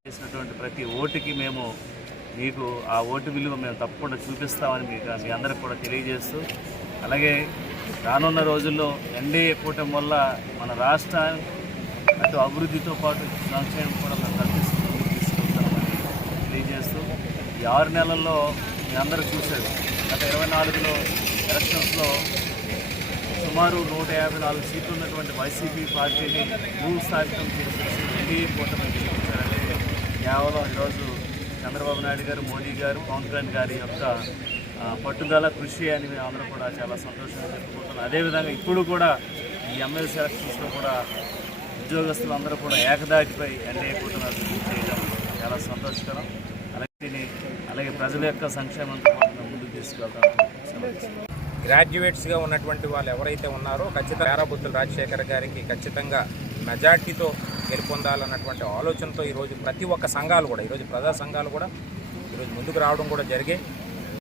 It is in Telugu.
చేసినటువంటి ప్రతి ఓటుకి మేము మీకు ఆ ఓటు విలువ మేము తప్పకుండా చూపిస్తామని మీకు మీ అందరికి కూడా తెలియజేస్తూ అలాగే రానున్న రోజుల్లో ఎన్డీఏ కూటమి వల్ల మన రాష్ట్రం అటు అభివృద్ధితో పాటు సంక్షేమం కూడా మేము కల్పిస్తూ తీసుకుంటామని తెలియజేస్తూ ఈ ఆరు నెలల్లో మీ అందరూ చూశారు. గత ఇరవై నాలుగులో ఎలక్షన్స్లో సుమారు నూట యాభై నాలుగు సీట్లు ఉన్నటువంటి వైసీపీ పార్టీని భూస్థాపితం చేసేసి ఎన్డీఏ కూటమి గెలిపించారంటే కేవలం ఈరోజు చంద్రబాబు నాయుడు గారు మోదీ గారు పవన్ కళ్యాణ్ గారి యొక్క పట్టుదల కృషి అని మేము అందరూ కూడా చాలా సంతోషంగా చెప్పుకుంటున్నాం. అదేవిధంగా ఇప్పుడు కూడా ఈ ఎమ్మెల్సీ ఎలక్షన్స్లో కూడా ఉద్యోగస్తులు అందరూ కూడా ఏకదాటిపై ఎన్ఏ కూటమి చేయడం చాలా సంతోషకరం. అలాగే దీన్ని అలాగే ప్రజల యొక్క సంక్షేమంతో పాటు ముందుకు తీసుకెళ్తాం గ్రాడ్యుయేట్స్గా ఉన్నటువంటి వాళ్ళు ఎవరైతే ఉన్నారో ఖచ్చితంగా పేరాబుద్ధుల రాజశేఖర్ గారికి ఖచ్చితంగా మెజార్టీతో గెలుపొందాలన్నటువంటి ఆలోచనతో ఈరోజు ప్రతి ఒక్క సంఘాలు కూడా ఈరోజు ప్రజా సంఘాలు కూడా ఈరోజు ముందుకు రావడం కూడా జరిగాయి.